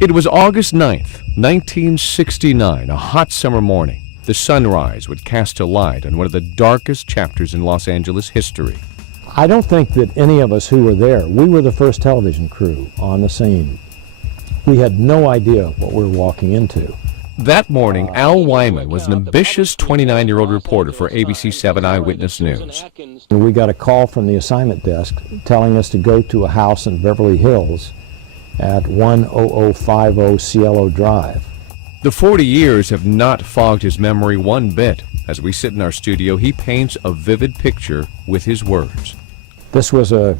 It was August 9th, 1969, a hot summer morning. The sunrise would cast a light on one of the darkest chapters in Los Angeles history. I don't think that any of us who were there, we were the first television crew on the scene. We had no idea what we were walking into. That morning, Al Wyman was an ambitious 29-year-old reporter for ABC 7 Eyewitness News. We got a call from the assignment desk telling us to go to a house in Beverly Hills at 10050 Cielo Drive. The 40 years have not fogged his memory one bit. As we sit in our studio, he paints a vivid picture with his words. This was a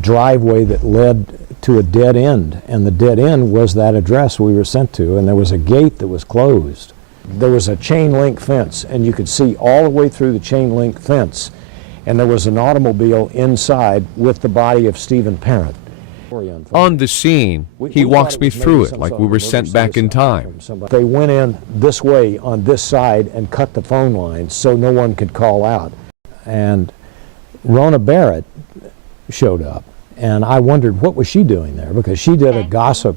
driveway that led to a dead end, and the dead end was that address we were sent to, and there was a gate that was closed. There was a chain link fence, and you could see all the way through the chain link fence, and there was an automobile inside with the body of Stephen Parent. On the scene, he walks me through it like we were sent back in time. They went in this way on this side and cut the phone lines so no one could call out. And Rona Barrett showed up, and I wondered what was she doing there, because she did a gossip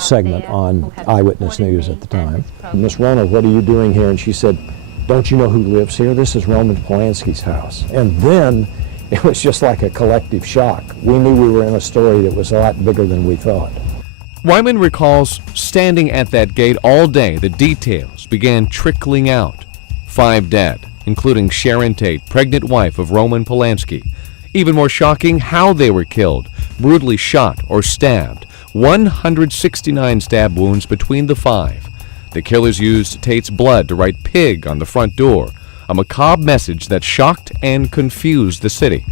segment on Eyewitness News at the time. Miss Rona, what are you doing here? And she said, don't you know who lives here? This is Roman Polanski's house. And then it was just like a collective shock. We knew we were in a story that was a lot bigger than we thought. Wyman recalls standing at that gate all day. The details began trickling out. 5 dead, including Sharon Tate, pregnant wife of Roman Polanski. Even more shocking, how they were killed, brutally shot or stabbed. 169 stab wounds between the 5. The killers used Tate's blood to write "pig" on the front door, a macabre message that shocked and confused the city.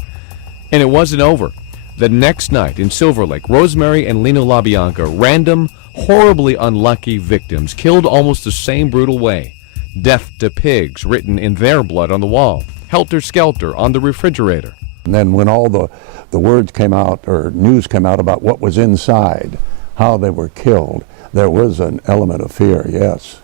And it wasn't over. The next night in Silver Lake, Rosemary and Lino LaBianca, random, horribly unlucky victims, killed almost the same brutal way. Death to pigs written in their blood on the wall, helter-skelter on the refrigerator. And then when all the words came out, or news came out about what was inside, how they were killed, there was an element of fear, yes.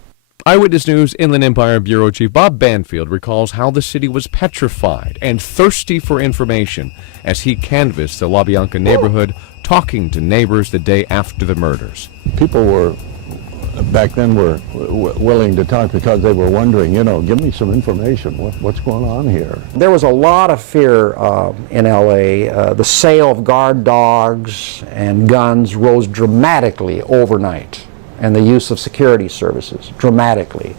Eyewitness News Inland Empire Bureau Chief Bob Banfield recalls how the city was petrified and thirsty for information as he canvassed the LaBianca neighborhood, talking to neighbors the day after the murders. People were, back then, were willing to talk because they were wondering, you know, give me some information. What's going on here? There was a lot of fear in L.A. The sale of guard dogs and guns rose dramatically overnight, and the use of security services dramatically.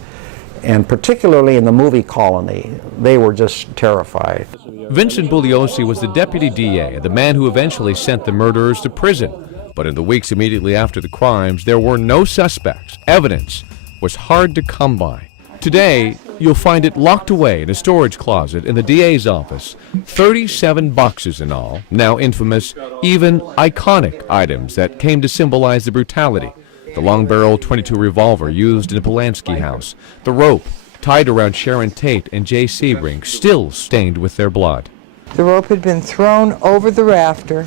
And particularly in the movie colony, they were just terrified. Vincent Bugliosi was the deputy DA, the man who eventually sent the murderers to prison. But in the weeks immediately after the crimes, there were no suspects. Evidence was hard to come by. Today, you'll find it locked away in a storage closet in the DA's office. 37 boxes in all, now infamous, even iconic items that came to symbolize the brutality. The long-barrel .22 revolver used in the Polanski house. The rope tied around Sharon Tate and Jay Sebring, still stained with their blood. The rope had been thrown over the rafter,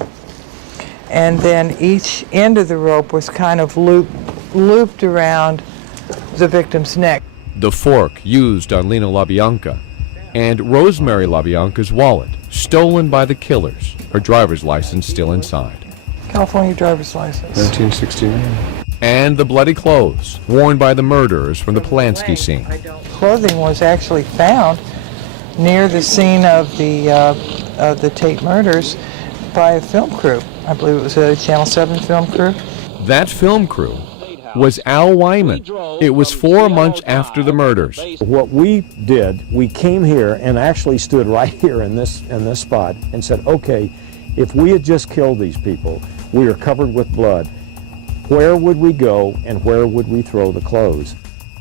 and then each end of the rope was kind of looped around the victim's neck. The fork used on Lino LaBianca, and Rosemary LaBianca's wallet, stolen by the killers, her driver's license still inside. California driver's license. 1969. And the bloody clothes worn by the murderers from the Polanski scene. Clothing was actually found near the scene of the Tate murders by a film crew. I believe it was a Channel 7 film crew. That film crew was Al Wyman. It was 4 months after the murders. What we did, we came here and actually stood right here in this spot and said, okay, if we had just killed these people, we are covered with blood, where would we go and where would we throw the clothes?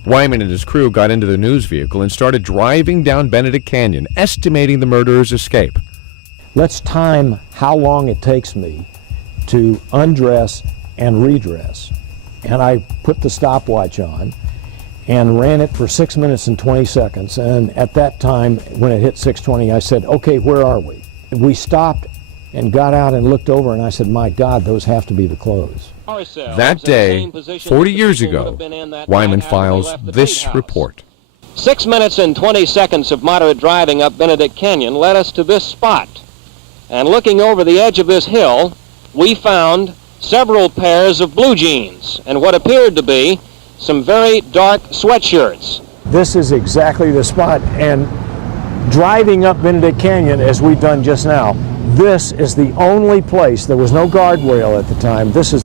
Wyman and his crew got into the news vehicle and started driving down Benedict Canyon, estimating the murderers' escape. Let's time how long it takes me to undress and redress. And I put the stopwatch on and ran it for 6 minutes and 20 seconds. And at that time, when it hit 6:20, I said, okay, where are we? We stopped and got out and looked over, and I said, my God, those have to be the clothes. That day, 40 years ago, Wyman files this report. 6 minutes and 20 seconds of moderate driving up Benedict Canyon led us to this spot. And looking over the edge of this hill, we found several pairs of blue jeans, and what appeared to be some very dark sweatshirts. This is exactly the spot, and driving up Benedict Canyon as we've done just now, this is the only place, there was no guardrail at the time, this is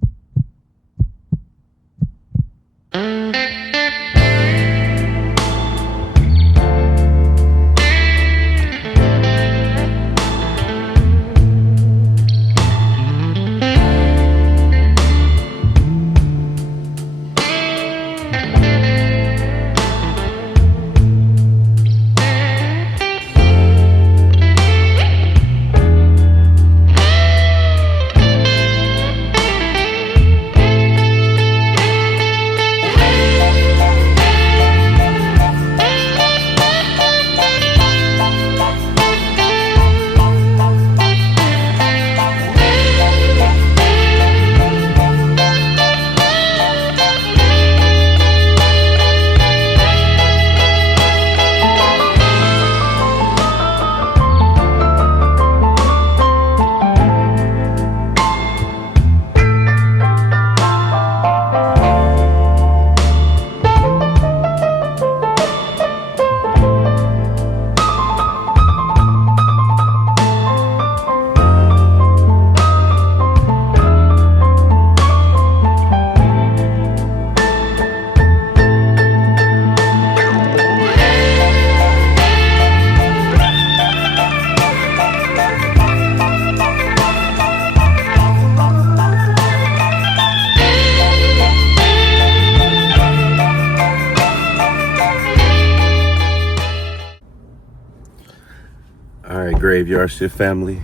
All right, Graveyard Shift family.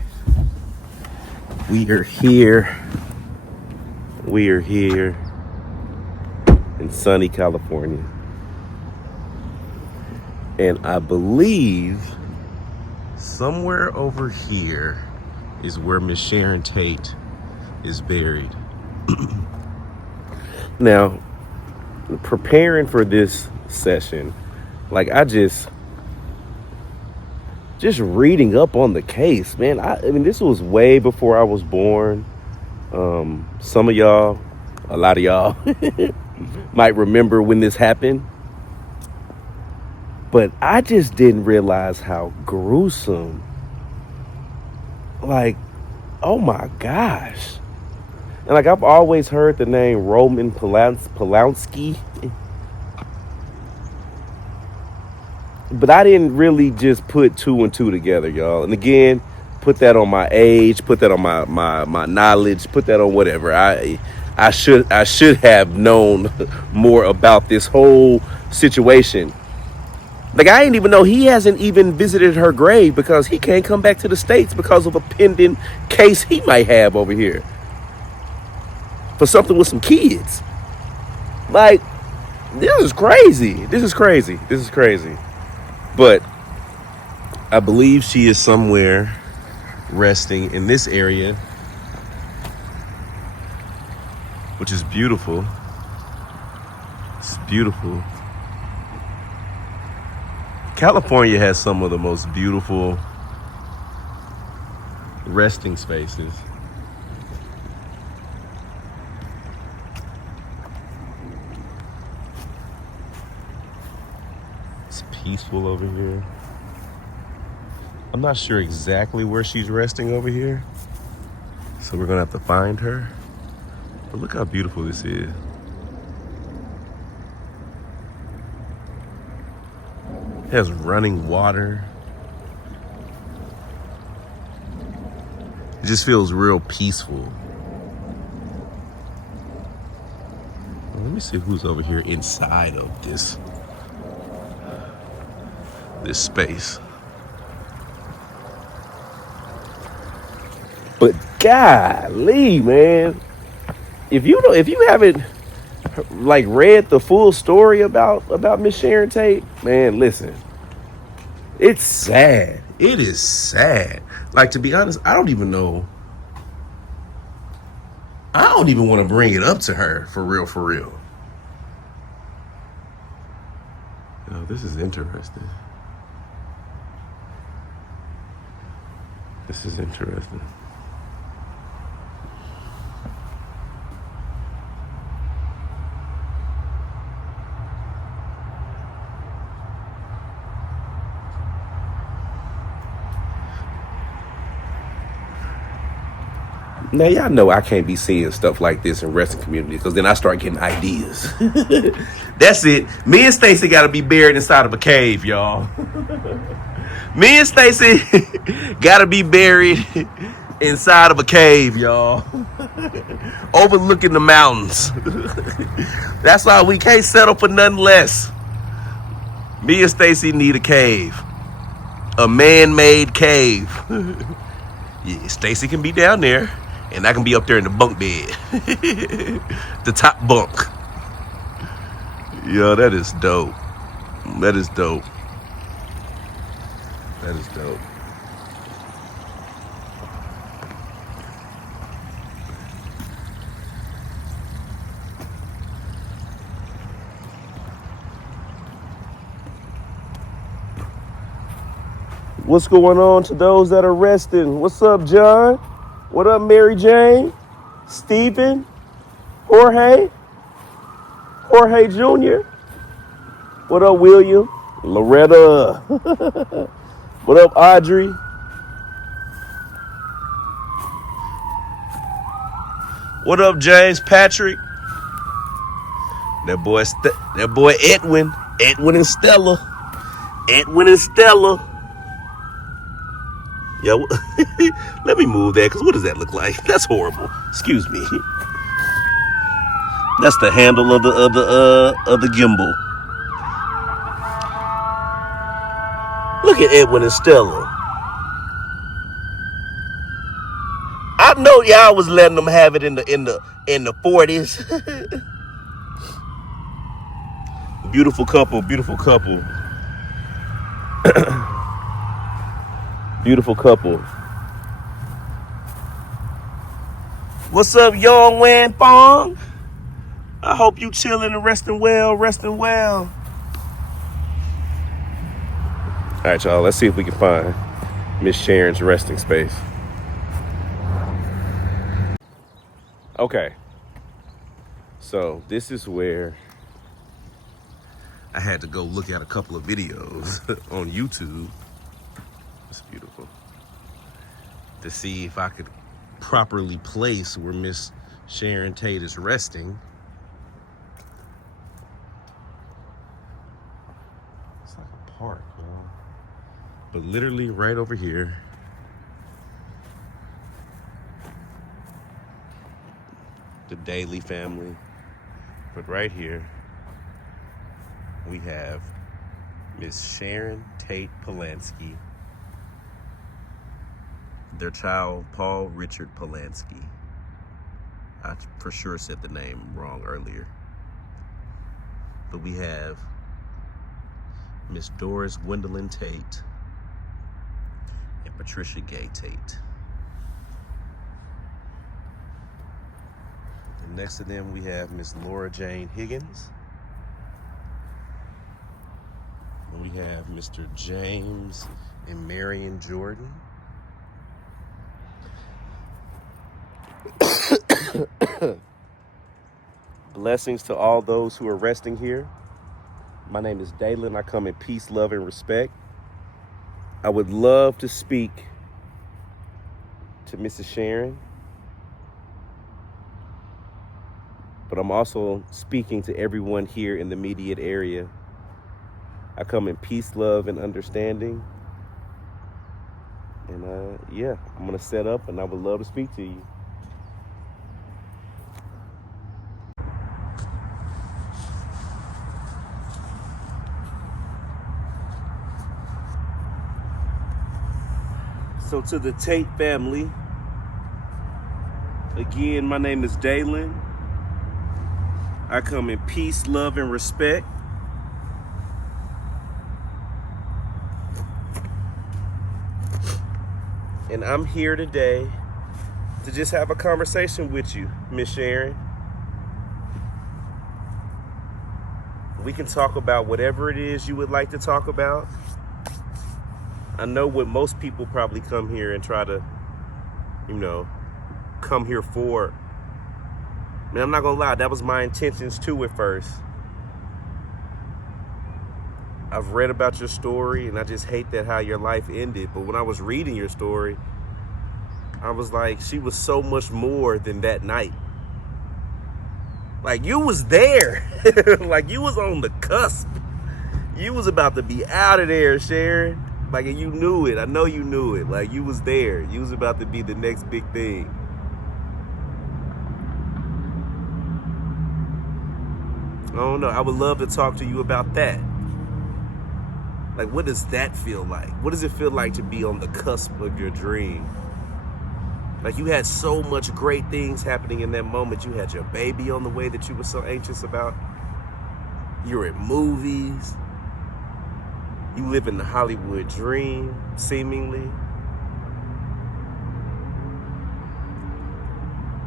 We are here. We are here in sunny California. And I believe somewhere over here is where Miss Sharon Tate is buried. Now, preparing for this session, like I just reading up on the case, man. I mean, this was way before I was born. Some of y'all, a lot of y'all might remember when this happened. But I just didn't realize how gruesome. Like, oh my gosh. And like, I've always heard the name Roman Polanski. But I didn't really just put two and two together, y'all. And again, put that on my age, put that on my knowledge, put that on whatever. I should have known more about this whole situation. Like, I didn't even know he hasn't even visited her grave because he can't come back to the States because of a pending case he might have over here for something with some kids. Like, this is crazy. This is crazy. This is crazy. But I believe she is somewhere resting in this area, which is beautiful. It's beautiful. California has some of the most beautiful resting spaces. It's peaceful over here. I'm not sure exactly where she's resting over here, so we're gonna have to find her. But look how beautiful this is. It has running water. It just feels real peaceful. Let me see who's over here inside of this space. But golly, man, if you haven't like read the full story about Miss Sharon Tate, man, listen, it's sad. It is sad. Like, to be honest, I don't even know. I don't even want to bring it up to her for real, for real. Oh, this is interesting. This is interesting. Now, y'all know I can't be seeing stuff like this in wrestling communities because then I start getting ideas. That's it. Me and Stacy got to be buried inside of a cave, y'all. Me and Stacy got to be buried inside of a cave, y'all. Overlooking the mountains. That's why we can't settle for nothing less. Me and Stacy need a cave. A man-made cave. Yeah, Stacy can be down there, and I can be up there in the bunk bed. The top bunk. Yo, that is dope. That is dope. That is dope. What's going on to those that are resting? What's up, John? What up, Mary Jane? Stephen? Jorge Jr.? What up, William? Loretta? What up, Audrey? What up, James Patrick? That boy Edwin and Stella. Yo, let me move that, because what does that look like? That's horrible. Excuse me. That's the handle of the gimbal. Look at Edwin and Stella. I know y'all was letting them have it in the 40s. Beautiful couple. Beautiful couple. What's up, Yong Wan Fong? I hope you chilling and resting well. All right, y'all, let's see if we can find Miss Sharon's resting space. Okay. So this is where I had to go look at a couple of videos on YouTube. It's beautiful. To see if I could properly place where Miss Sharon Tate is resting. It's like a park, y'all. But literally right over here, the Daly family. But right here, we have Miss Sharon Tate Polanski. Their child, Paul Richard Polanski. I for sure said the name wrong earlier. But we have Miss Doris Gwendolyn Tate and Patricia Gay Tate. And next to them, we have Miss Laura Jane Higgins. And we have Mr. James and Marion Jordan. Blessings to all those who are resting here. My name is Dalen. I come in peace, love, and respect. I would love to speak to Mrs. Sharon, but I'm also speaking to everyone here in the immediate area. I come in peace, love, and understanding. And yeah, I'm gonna set up and I would love to speak to you. So to the Tate family, again, my name is Dalen. I come in peace, love, and respect. And I'm here today to just have a conversation with you, Miss Sharon. We can talk about whatever it is you would like to talk about. I know what most people probably come here and try to, come here for. Man, I'm not gonna lie, that was my intentions too at first. I've read about your story and I just hate that how your life ended. But when I was reading your story, I was like, she was so much more than that night. Like, you was there. Like, you was on the cusp. You was about to be out of there, Sharon. Like, and you knew it. I know you knew it. Like, you was there. You was about to be the next big thing. I don't know. I would love to talk to you about that. Like, what does that feel like? What does it feel like to be on the cusp of your dream? Like, you had so much great things happening in that moment. You had your baby on the way that you were so anxious about. You were in movies. You live in the Hollywood dream, seemingly.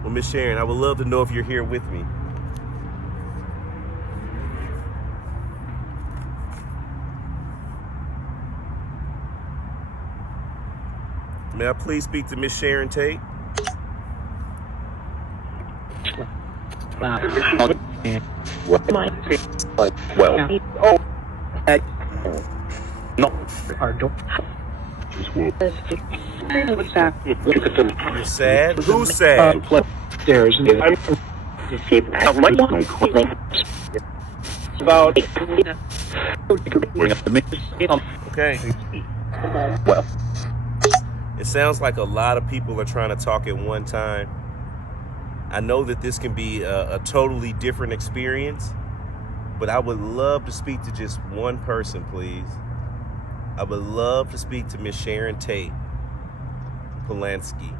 Well, Miss Sharon, I would love to know if you're here with me. May I please speak to Miss Sharon Tate? You're sad? Who's sad? Okay. Well, it sounds like a lot of people are trying to talk at one time. I know that this can be a totally different experience, but I would love to speak to just one person, please. I would love to speak to Miss Sharon Tate Polanski.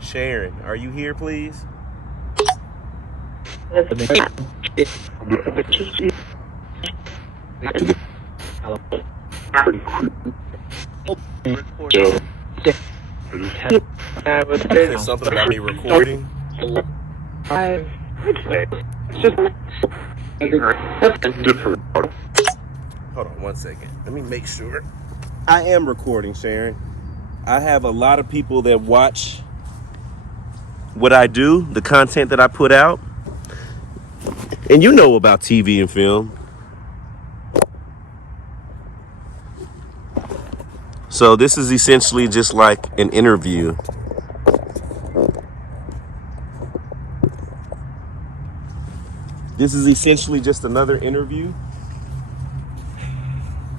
Sharon, are you here, please? There's something about me recording. Hold on one second. Let me make sure. I am recording, Sharon. I have a lot of people that watch what I do, the content that I put out. And you know about TV and film. So this is essentially just like an interview. This is essentially just another interview.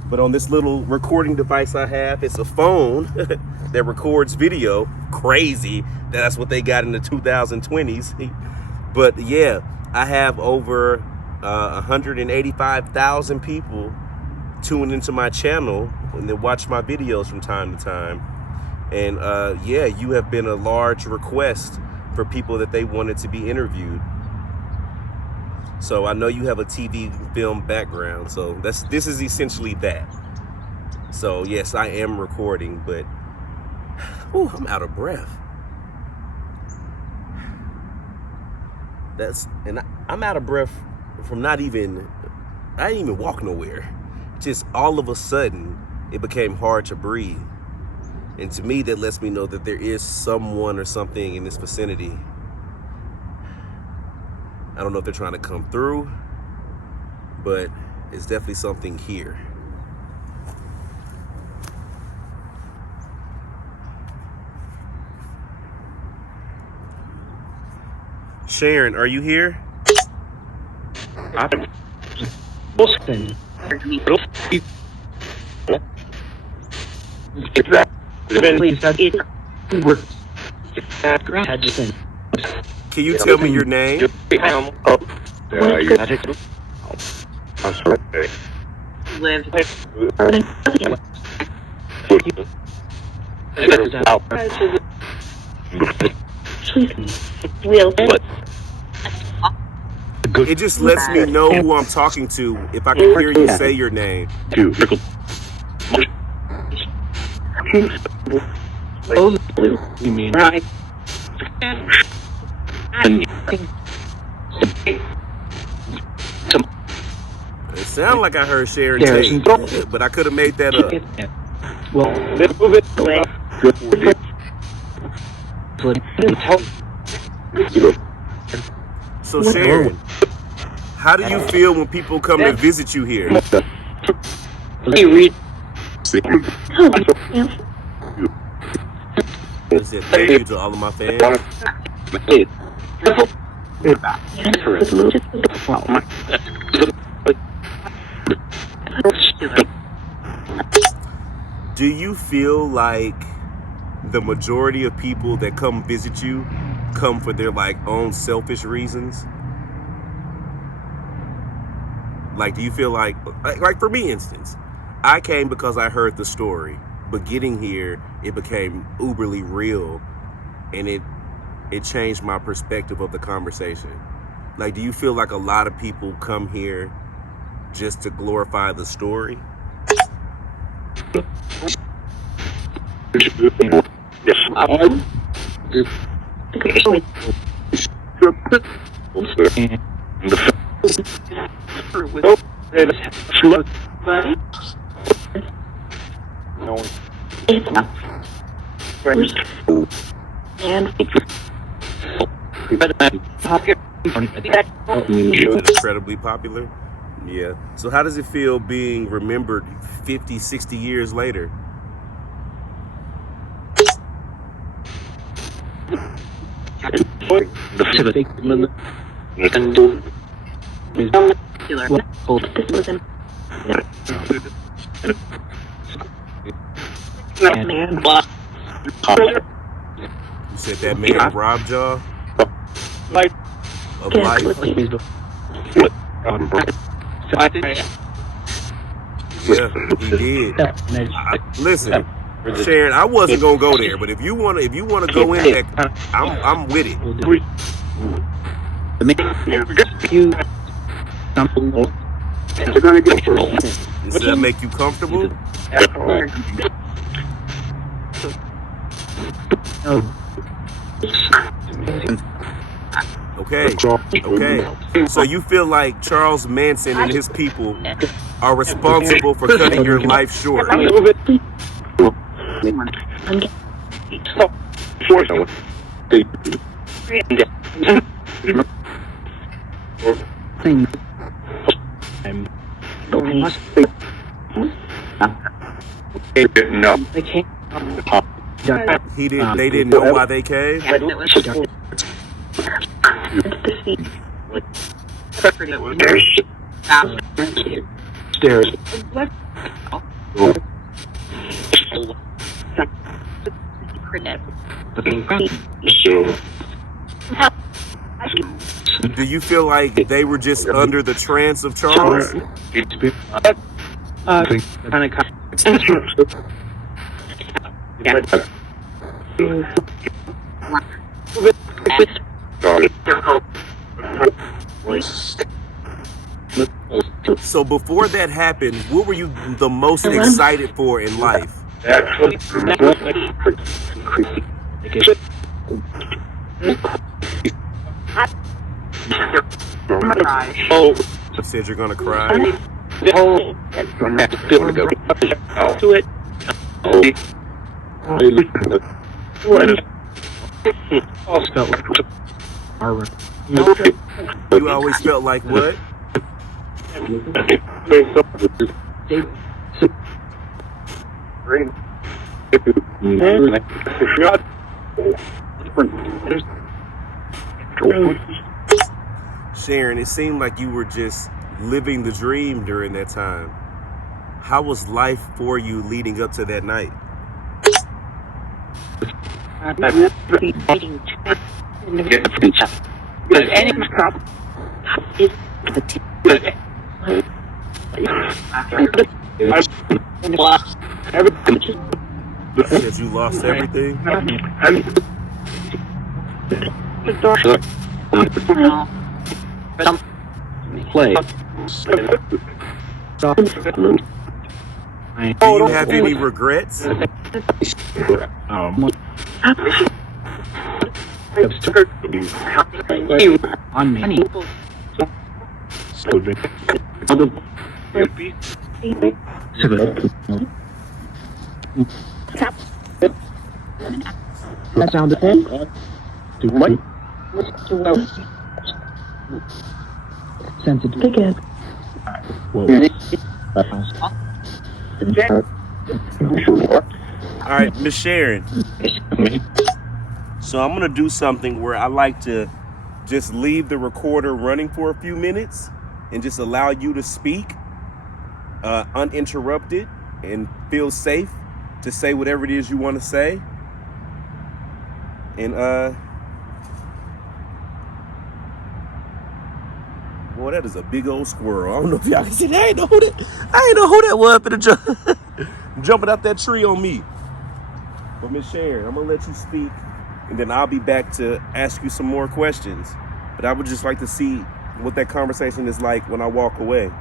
But on this little recording device I have, it's a phone that records video. Crazy. That's what they got in the 2020s. But yeah, I have over 185,000 people tune into my channel and they watch my videos from time to time. And yeah, you have been a large request for people that they wanted to be interviewed. So I know you have a TV film background, so this is essentially that. So yes, I am recording, but I'm out of breath. I'm out of breath from I didn't even walk nowhere. Just all of a sudden, it became hard to breathe. And to me, that lets me know that there is someone or something in this vicinity. I don't know if they're trying to come through, but it's definitely something here. Sharon, are you here? Can you tell me your name? It just lets me know who I'm talking to if I can hear you say your name. You mean right? It sounded like I heard Sharon Tate, but I could have made that up. Well, move it away. So Sharon, how do you feel when people come to visit you here? I said thank you to all of my fans. Do you feel like the majority of people that come visit you come for their like own selfish reasons? Like, do you feel like for me instance, I came because I heard the story, but getting here, it became uberly real, and it changed my perspective of the conversation. Like, do you feel like a lot of people come here just to glorify the story? Incredibly popular. Yeah. So how does it feel being remembered 50, 60 years later? You said that man robbed y'all of life? Yeah, he did. Listen, Sharon, I wasn't gonna go there, but if you wanna go in there, I'm with it. Does that make you comfortable? Okay. So you feel like Charles Manson and his people are responsible for cutting your life short? They didn't know why they came? Do you feel like they were just under the trance of Charles? So before that happened, what were you the most excited for in life? You said you're gonna cry? You always felt like what? Sharon, it seemed like you were just living the dream during that time. How was life for you leading up to that night? Said you lost everything? Do you have any regrets? All right, Miss Sharon. So I'm gonna do something where I like to just leave the recorder running for a few minutes and just allow you to speak uninterrupted and feel safe to say whatever it is you want to say. And boy, that is a big old squirrel. I don't know if y'all can see that. I ain't know who that was for the jumping out that tree on me. But Miss Sharon, I'm gonna let you speak, and then I'll be back to ask you some more questions. But I would just like to see what that conversation is like when I walk away.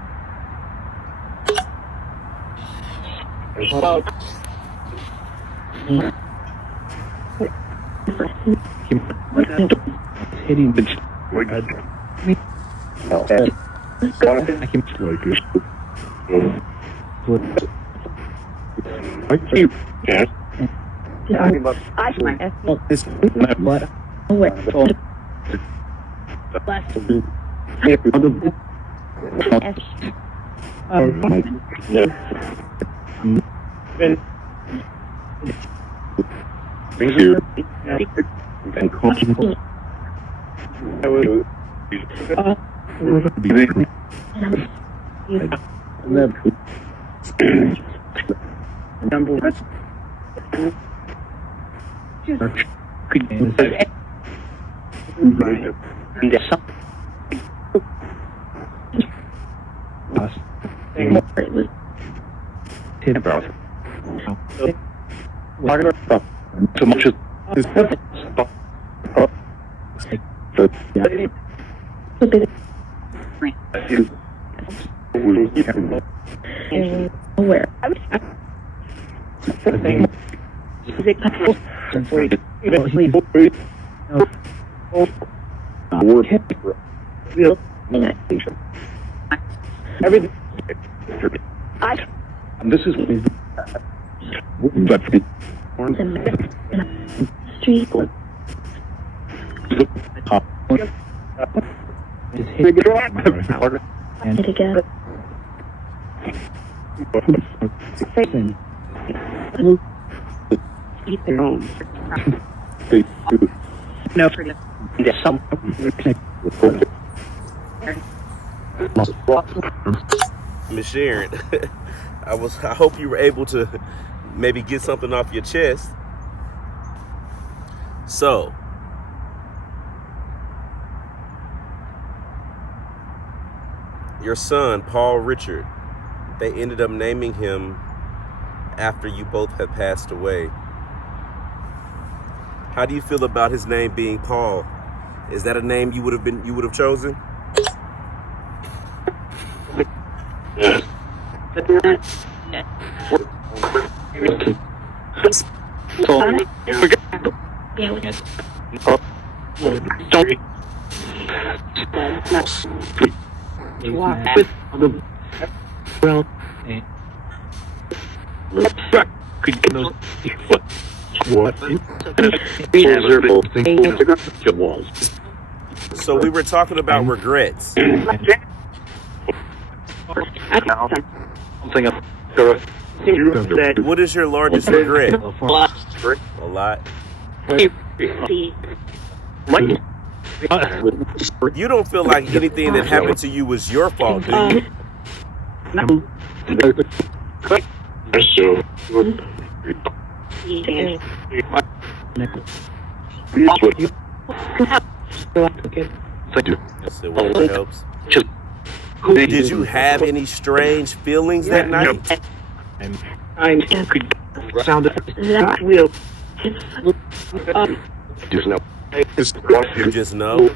This is Miss Sharon, I hope you were able to maybe get something off your chest. So, your son, Paul Richard, they ended up naming him after you both had passed away. How do you feel about his name being Paul? Is that a name you would have chosen? So we were talking about regrets. What is your largest regret? A lot. You don't feel like anything that happened to you was your fault, do you? Yes, it really helps. Did you have any strange feelings that night? You just know?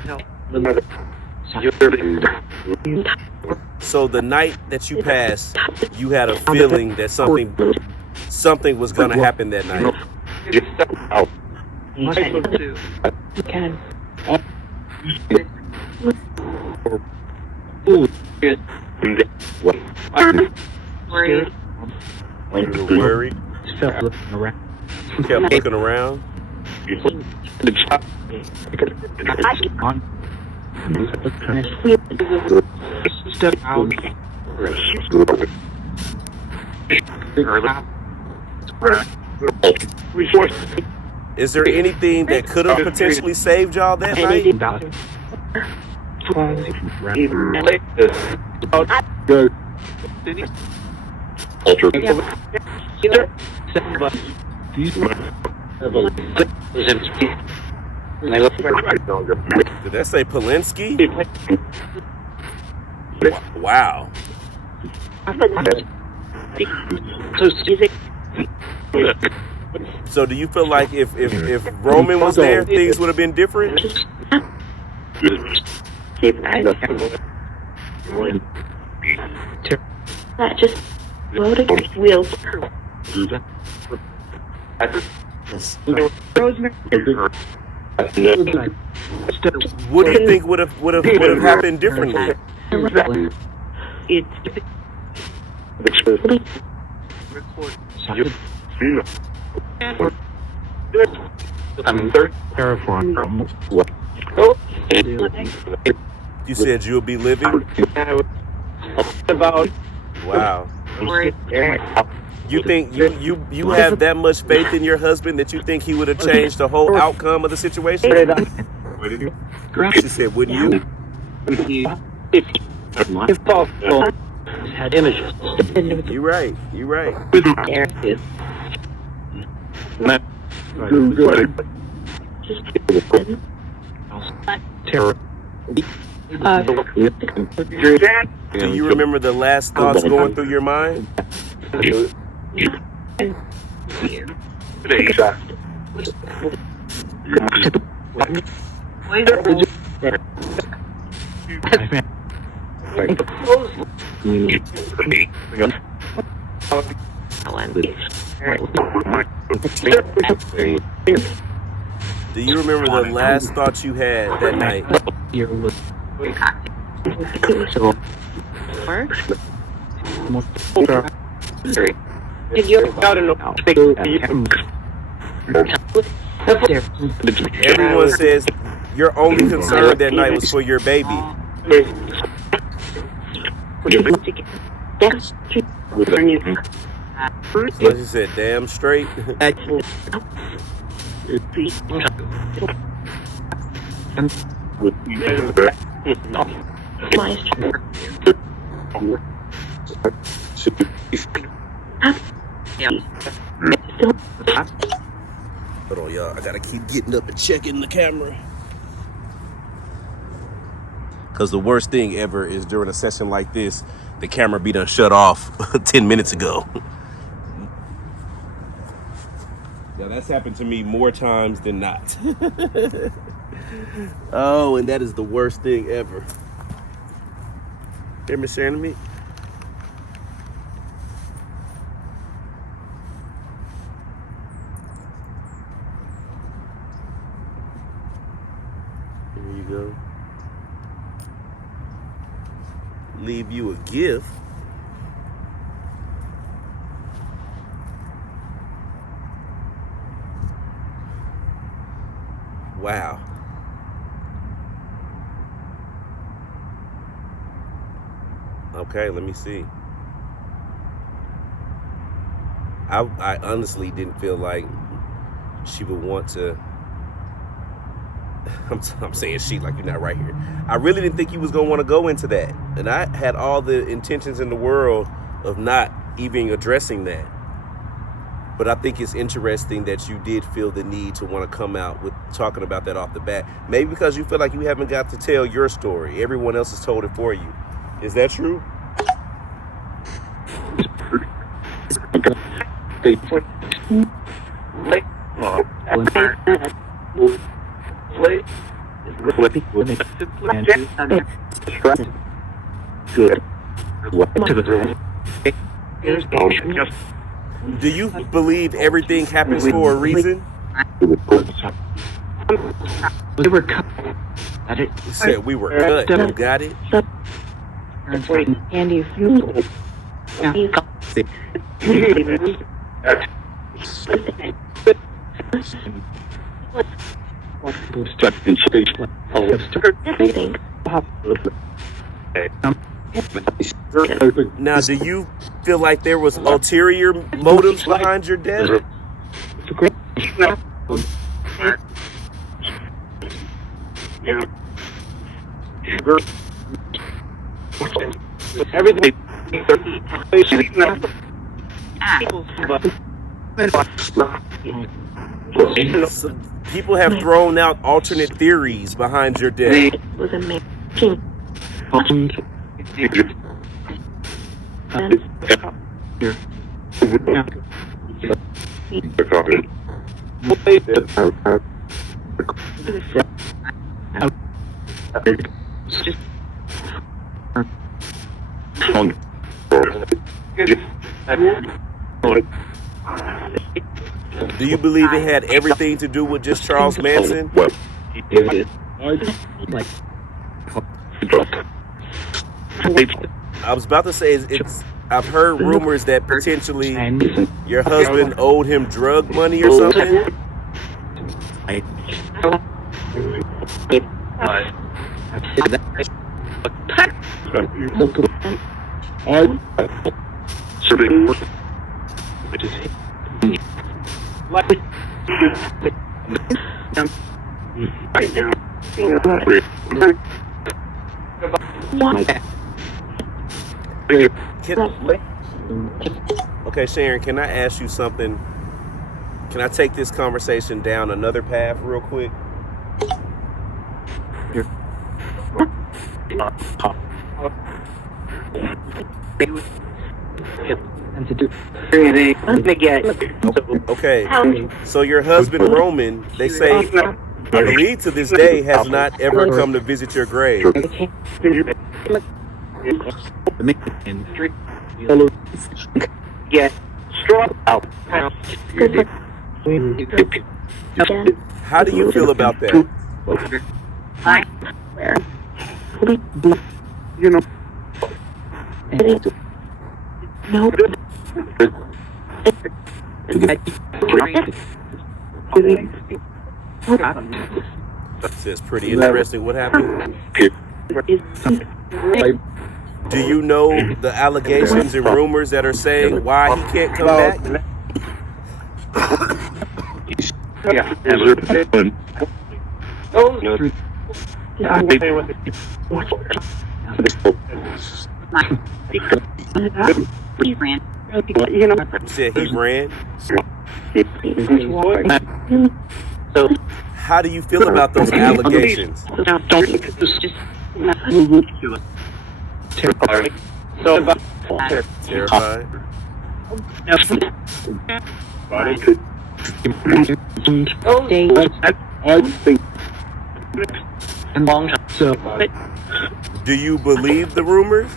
So the night that you passed, you had a feeling that something was going to happen that night. You were worried? Kept looking around? Is there anything that could have potentially saved y'all that night? Did that say Polinsky? Wow. So do you feel like if Roman was there, things would have been different? That just loaded wheels. What do you think would have happened differently? You said you'll be living? Wow. You think you have that much faith in your husband that you think he would have changed the whole outcome of the situation? She said, wouldn't you? You're right. You're right. Do you remember the last thoughts going through your mind? Do you remember the last thoughts you had that night? Everyone says your only concern that night was for your baby. What you said, damn straight. Hold on, y'all. I gotta keep getting up and checking the camera. Because the worst thing ever is during a session like this, the camera be done shut off 10 minutes ago. Yeah, that's happened to me more times than not. Oh, and that is the worst thing ever. Hear me sharing me? Here you go. Leave you a gift. Wow. Okay, let me see. I honestly didn't feel like she would want to. I'm saying she like you're not right here. I really didn't think he was gonna want to go into that, and I had all the intentions in the world of not even addressing that. But I think it's interesting that you did feel the need to want to come out with talking about that off the bat. Maybe because you feel like you haven't got to tell your story. Everyone else has told it for you. Is that true? Do you believe everything happens for a reason? You said we were cut. You got it? And you Now, do you feel like there was ulterior motives behind your death? Everything. So people have thrown out alternate theories behind your death. Was a machine. Do you believe it had everything to do with just Charles Manson? I was about to say, I've heard rumors that potentially your husband owed him drug money or something. Okay, Sharon, can I ask you something? Can I take this conversation down another path real quick? Okay, so your husband Roman, they say, I believe to this day, has not ever come to visit your grave. How do you feel about that? No. That's pretty interesting. What happened? Do you know the allegations and rumors that are saying why he can't come back? He ran. You said he ran? How do you feel about those allegations? Terrified. Terrified? I think. Do you believe the rumors?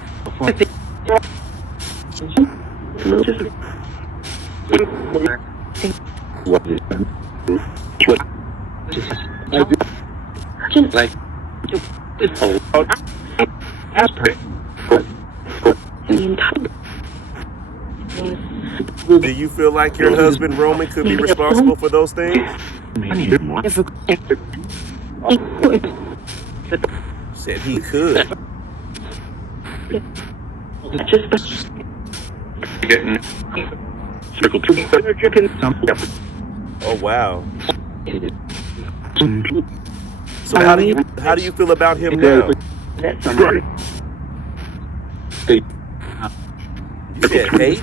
Do you feel like your husband Roman could be responsible for those things? Said he could. Oh wow. So how do you feel about him now? You said hate?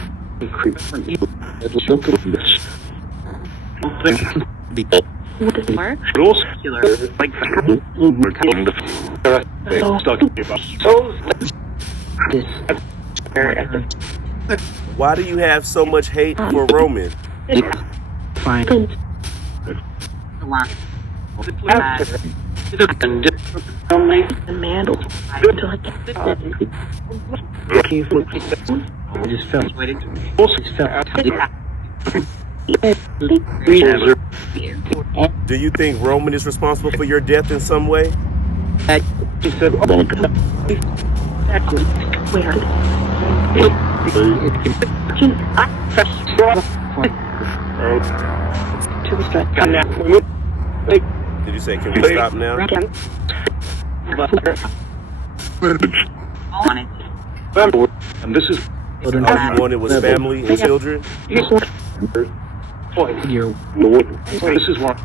Why do you have so much hate for Roman? Do you think Roman is responsible for your death in some way? Did you say, can we stop now? And this is All you wanted was family and children. this is what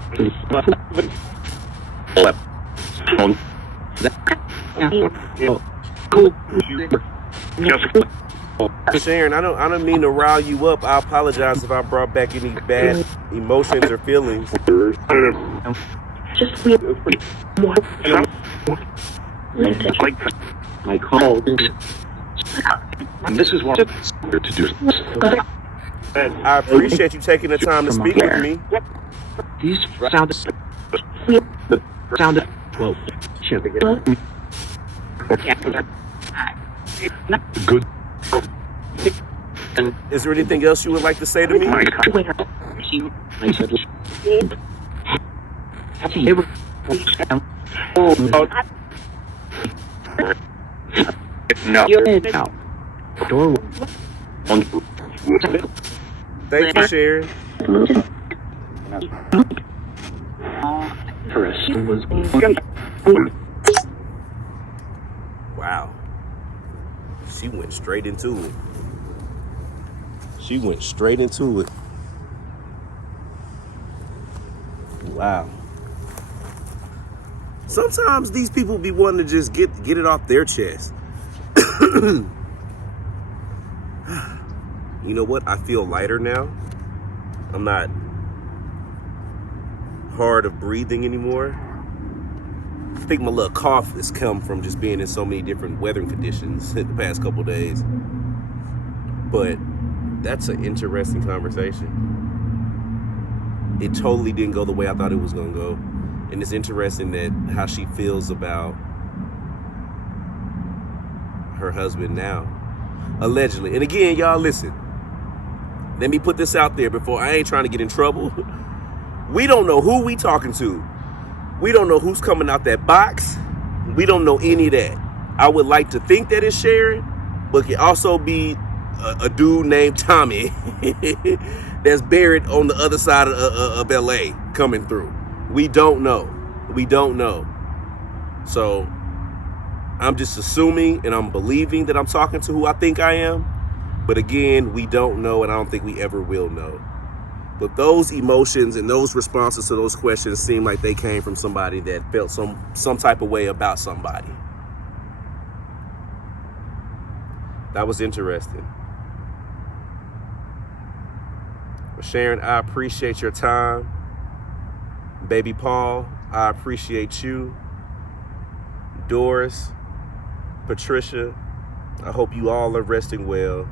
Sharon, I don't mean to rile you up. I apologize if I brought back any bad emotions or feelings. Just weird. like my call. And this is what to do. I appreciate you taking the time to speak with me. These sounded well. Good. Is there anything else you would like to say to me? No. Door. Thank you, Sharon. Wow. She went straight into it. She went straight into it. Wow. Sometimes these people be wanting to just get it off their chest. You know what? I feel lighter now. I'm not hard of breathing anymore. I think my little cough has come from just being in so many different weather conditions the past couple days. But that's an interesting conversation. It totally didn't go the way I thought it was going to go. And it's interesting that how she feels about her husband now, allegedly. And again, y'all, listen. Let me put this out there before I ain't trying to get in trouble. We don't know who we talking to. We don't know who's coming out that box. We don't know any of that. I would like to think that it's Sharon, but it could also be a dude named Tommy that's buried on the other side of LA coming through. We don't know. We don't know. So I'm just assuming and I'm believing that I'm talking to who I think I am. But again, we don't know, and I don't think we ever will know. But those emotions and those responses to those questions seem like they came from somebody that felt some type of way about somebody. That was interesting. Well, Sharon, I appreciate your time. Baby Paul, I appreciate you. Doris, Patricia, I hope you all are resting well.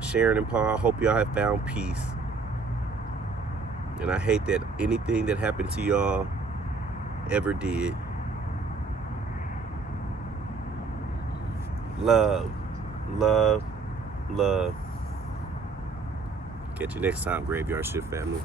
Sharon and Paul, I hope y'all have found peace. And I hate that anything that happened to y'all ever did. Love, love, love. Catch you next time, Graveyard Shift family.